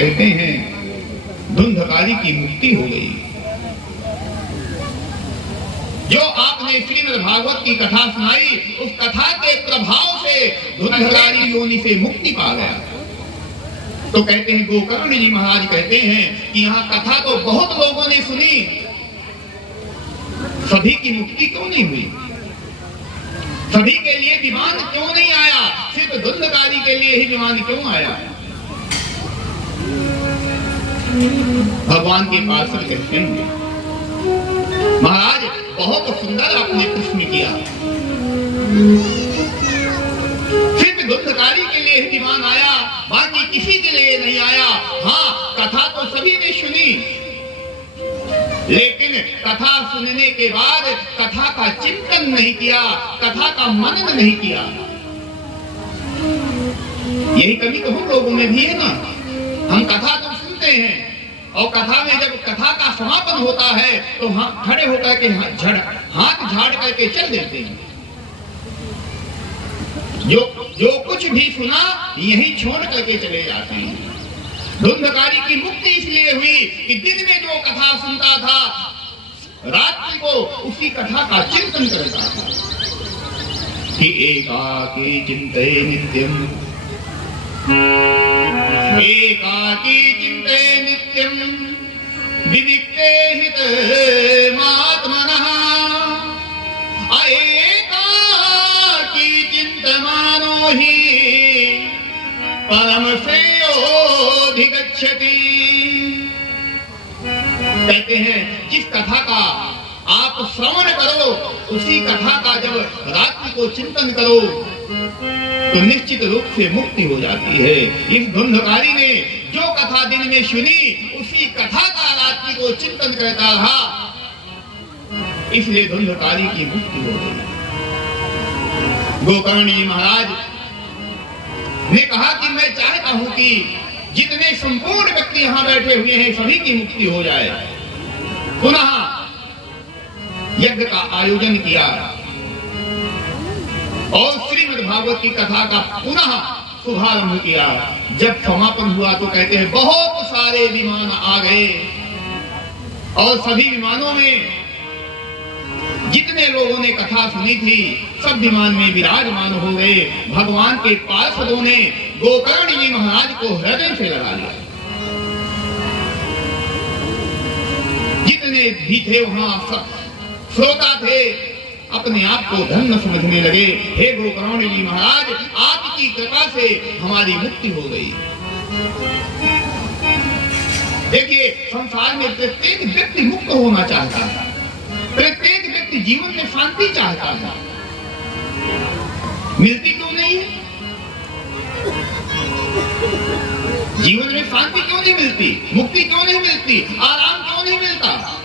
कहते हैं धुंधकारी की मुक्ति हो गई। जो आपने श्रीमद् भागवत की कथा सुनाई, उस कथा के प्रभाव से धुंधकारी योनि से मुक्ति पा गया। तो कहते हैं गोकर्ण जी महाराज कहते हैं कि यहाँ कथा तो बहुत लोगों ने सुनी, सभी की मुक्ति क्यों नहीं हुई? सभी के लिए विमान क्यों नहीं आया? सिर्फ धुंधकारी के लिए ही विमान क्यों आया? भगवान के पास कहते हैं महाराज बहुत सुंदर आपने प्रश्न किया, सिर्फ धुंधकारी के लिए ही विमान आया, बाकी किसी के लिए नहीं आया। हाँ, कथा तो सभी ने सुनी, लेकिन कथा सुनने के बाद कथा का चिंतन नहीं किया, कथा का मनन नहीं किया। यही कमी तो हम लोगों में भी है ना। हम कथा तो सुनते हैं और कथा में जब कथा का समापन होता है तो खड़े होकर के हाथ झाड़ करके चल देते हैं। जो कुछ भी सुना यही छोड़ करके चले जाते हैं। धुंधकारी की मुक्ति इसलिए हुई कि दिन में जो कथा सुनता था, रात्रि को उसी कथा का चिंतन करता था। कि एकाकी चिंतये नित्यम, एकाकी चिंतये नित्यम, विविक्ते हितमात्मनः, एकाकी चिंतमानो हि परम श्रेयोऽधिगच्छति। कहते हैं जिस कथा का आप श्रवण करो, उसी कथा का जब रात्रि को चिंतन करो तो निश्चित रूप से मुक्ति हो जाती है। इस धुंधकारी ने जो कथा दिन में सुनी, उसी कथा का रात्रि को चिंतन करता रहा, इसलिए धुंधकारी की मुक्ति हो गई। गोकर्ण जी महाराज ने कहा कि मैं चाहता हूं कि जितने संपूर्ण व्यक्ति यहाँ बैठे हुए हैं सभी की मुक्ति हो जाए। पुनः यज्ञ का आयोजन किया और श्रीमद् भागवत की कथा का पुनः शुभारंभ किया। जब समापन हुआ तो कहते हैं बहुत सारे विमान आ गए और सभी विमानों में जितने लोगों ने कथा सुनी थी सब विमान में विराजमान हो गए। भगवान के पार्षदों ने गोकर्ण जी महाराज को हृदय से लगा लिया। जितने भी थे वहां श्रोता थे, अपने आप को धन्य समझने लगे। हे गोकर्ण जी महाराज, आपकी कृपा से हमारी मुक्ति हो गई। देखिए, संसार में प्रत्येक व्यक्ति मुक्त होना चाहता था, प्रत्येक व्यक्ति जीवन में शांति चाहता था। मिलती क्यों नहीं है? जीवन में शांति क्यों नहीं मिलती? मुक्ति क्यों नहीं मिलती? आराम क्यों नहीं मिलता?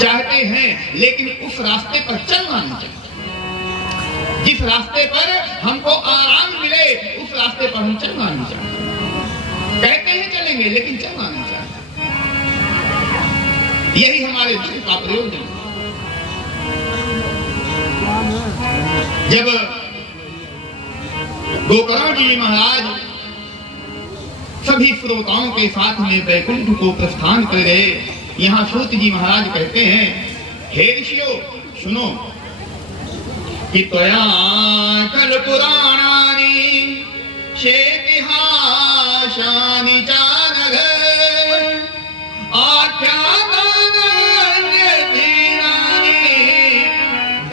चाहते हैं लेकिन उस रास्ते पर चलना नहीं चाहते। जिस रास्ते पर हमको आराम मिले उस रास्ते पर हम चलना नहीं चाहते। कहते हैं चलेंगे लेकिन चलना नहीं चाहते। यही हमारे दुख का प्रयोजन है। जब गोकर्ण जी महाराज सभी श्रोताओं के साथ में वैकुंठ को प्रस्थान कर गए, यहाँ सूत जी महाराज कहते हैं, हे ऋषियों सुनो कि त्वया कल पुराणानि शेतिहासानि चानघ आख्यानानि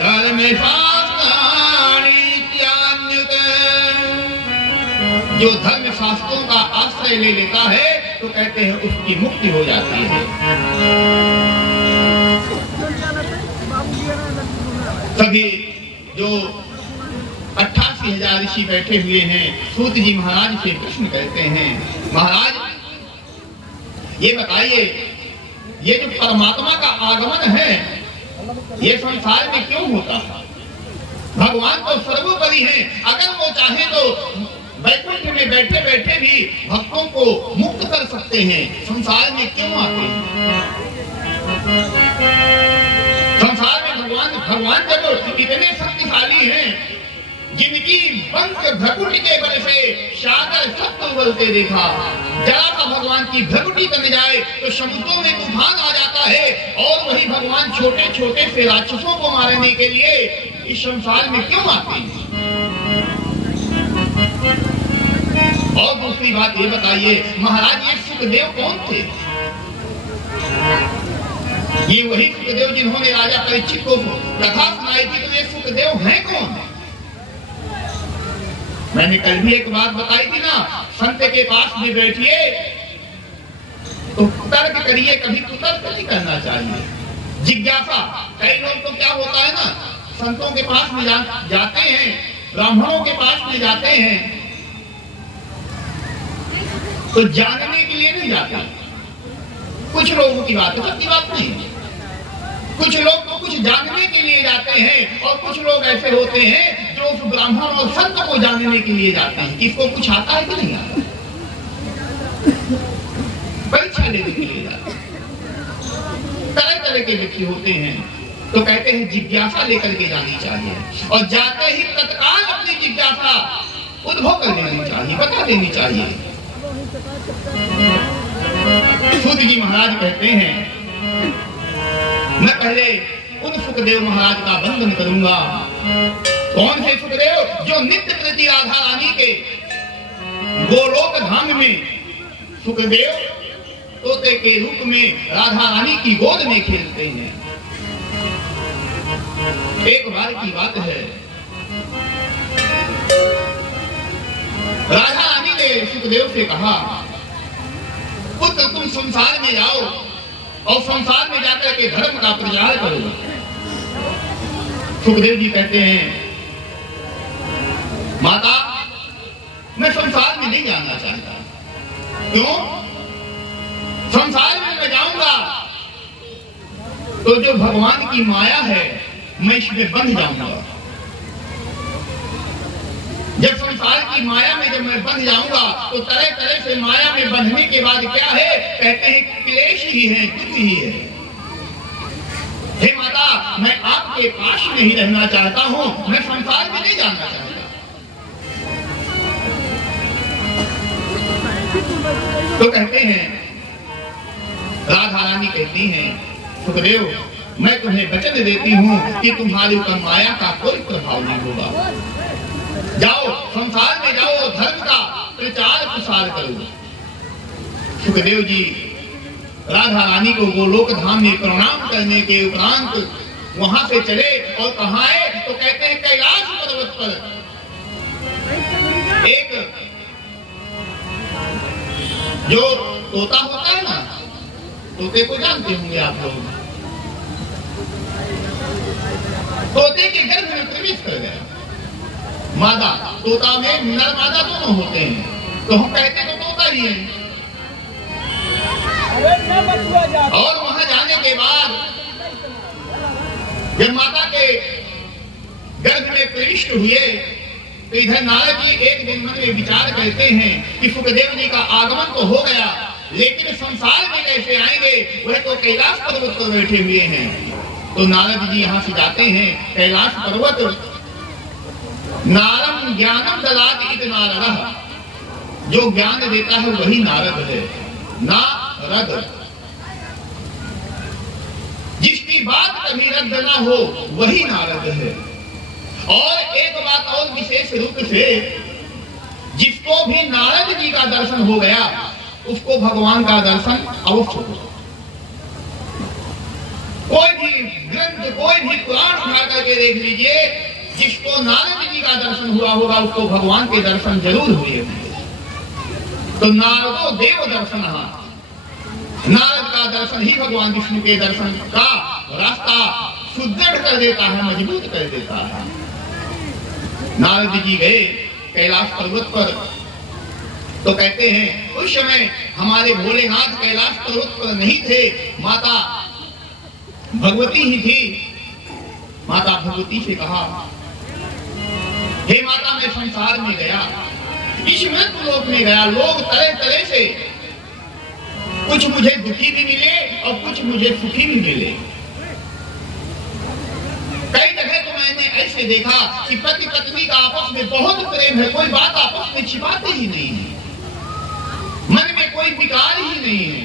धर्मशास्त्राणि इत्यान्युत। जो धर्म शास्त्रों का आश्रय ले लेता है तो कहते हैं उसकी मुक्ति हो जाती है। सभी जो 88,000 ऋषि बैठे हुए हैं सूत जी महाराज से प्रश्न करते हैं, महाराज ये बताइए, ये जो परमात्मा का आगमन है ये संसार में क्यों होता है? भगवान तो सर्वोपरि है, अगर वो चाहे तो वैकुंठ में बैठे बैठे भी भक्तों को मुक्त कर सकते हैं, संसार में क्यों आते हैं? संसार में भगवान जब इतने शक्तिशाली हैं जिनकी बंक भ्रकुटी के बल से सागर सत्य उबलते देखा। जरा सा भगवान की भ्रकुटी बन जाए तो समुद्रों में तूफान आ जाता है, और वही भगवान छोटे छोटे से राक्षसों को मारने के लिए इस संसार में क्यों आते हैं? और दूसरी बात ये बताइए, महाराज ये सुखदेव कौन थे? ये वही सुखदेव जिन्होंने राजा परीक्षित को कथा सुनाई थी, तो ये सुखदेव हैं कौन? मैंने कल भी एक बात बताई थी ना, संत के पास में बैठिए तो तर्क करिए, कभी कुतर्क नहीं करना चाहिए। जिज्ञासा, कई लोग तो क्या होता है ना, संतों के पास में जाते हैं, ब्राह्मणों के पास में जाते हैं तो जानने के लिए नहीं जाते। कुछ लोगों की बात है, सबकी बात नहीं। कुछ लोग तो कुछ जानने के लिए जाते हैं, और कुछ लोग ऐसे होते हैं जो उस ब्राह्मण और संत को जानने के लिए जाते हैं। किसको कुछ आता है कि नहीं आता? परीक्षा लेने के लिए जाते हैं। तरह तरह के व्यक्ति होते हैं, तो कहते हैं जिज्ञासा लेकर के जानी चाहिए, और जाते ही तत्काल अपनी जिज्ञासा उद्भव कर देनी चाहिए, बता देनी चाहिए। सूत जी महाराज कहते हैं, मैं पहले उन सुखदेव महाराज का वंदन करूंगा। कौन से सुखदेव? जो नित्य प्रति राधा रानी के गोलोक धाम में सुखदेव तोते के रूप में राधा रानी की गोद में खेलते हैं। एक बार की बात है, राधा रानी ने सुखदेव से कहा, पुत्र तुम संसार में जाओ और संसार में जाकर के धर्म का प्रचार करो। सुखदेव जी कहते हैं, माता मैं संसार में नहीं जाना चाहता। क्यों? संसार में मैं जाऊंगा तो जो भगवान की माया है मैं इसमें बंध जाऊंगा। जब संसार की माया में जब मैं बंध जाऊंगा तो तरह तरह से माया में बंधने के बाद क्या है? कहते हैं क्लेश ही है, दुख ही है। हे माता, मैं आपके पास में ही रहना चाहता हूं, मैं संसार में नहीं जाना चाहता। तो कहते हैं, राधा रानी कहती हैं, सुखदेव मैं तुम्हें वचन देती हूं कि तुम्हारे ऊपर माया का कोई प्रभाव नहीं होगा। जाओ, संसार में जाओ, धर्म का प्रचार प्रसार करो। सुखदेव जी राधा रानी को गोलोक धाम में प्रणाम करने के उपरांत वहां से चले, और कहां आए? तो कहते हैं कैलाश पर्वत पर एक जो तोता होता है ना, तोते को जानते होंगे आप लोग, तोते के गर्भ में प्रवेश कर गया। मादा तोता में नर मादा दोनों होते हैं, तो हम कहते तो तोता ही है। और वहां जाने के बाद जब माता के गर्भ में प्रविष्ट हुए तो इधर नारद जी एक दिन मन में विचार करते हैं कि सुखदेव जी का आगमन तो हो गया, लेकिन संसार में कैसे आएंगे? वह तो कैलाश पर्वत पर बैठे हुए हैं। तो नारद जी यहाँ से जाते हैं कैलाश पर्वत। नारम ज्ञानम ददाति इति नारदः, जो ज्ञान देता है वही नारद है। नारद, जिसकी बात कभी रद्द ना हो वही नारद है। और एक बात और विशेष रूप से, जिसको भी नारद जी का दर्शन हो गया उसको भगवान का दर्शन अवश्य हो। कोई भी ग्रंथ, कोई भी पुराण उठा करके देख लीजिए, जिसको नारद जी का दर्शन हुआ होगा उसको भगवान के दर्शन जरूर हुए होंगे। तो नारदो देव दर्शन, नारद का दर्शन ही भगवान विष्णु के दर्शन का रास्ता सुदृढ़ कर देता है, मजबूत कर देता है। नारद जी गए कैलाश पर्वत पर, तो कहते हैं उस समय हमारे भोलेनाथ कैलाश पर्वत पर नहीं थे, माता भगवती ही थी। माता भगवती से कहा, हे माता मैं संसार में गया, इस मृत्यु लोक में गया, लोग तरह तरह से कुछ मुझे दुखी भी मिले और कुछ मुझे सुखी भी मिले। कई जगह तो मैंने से देखा कि पति पत्नी का आपस में बहुत प्रेम है, कोई बात आपस में छिपाते ही नहीं है, मन में कोई विकार ही नहीं है।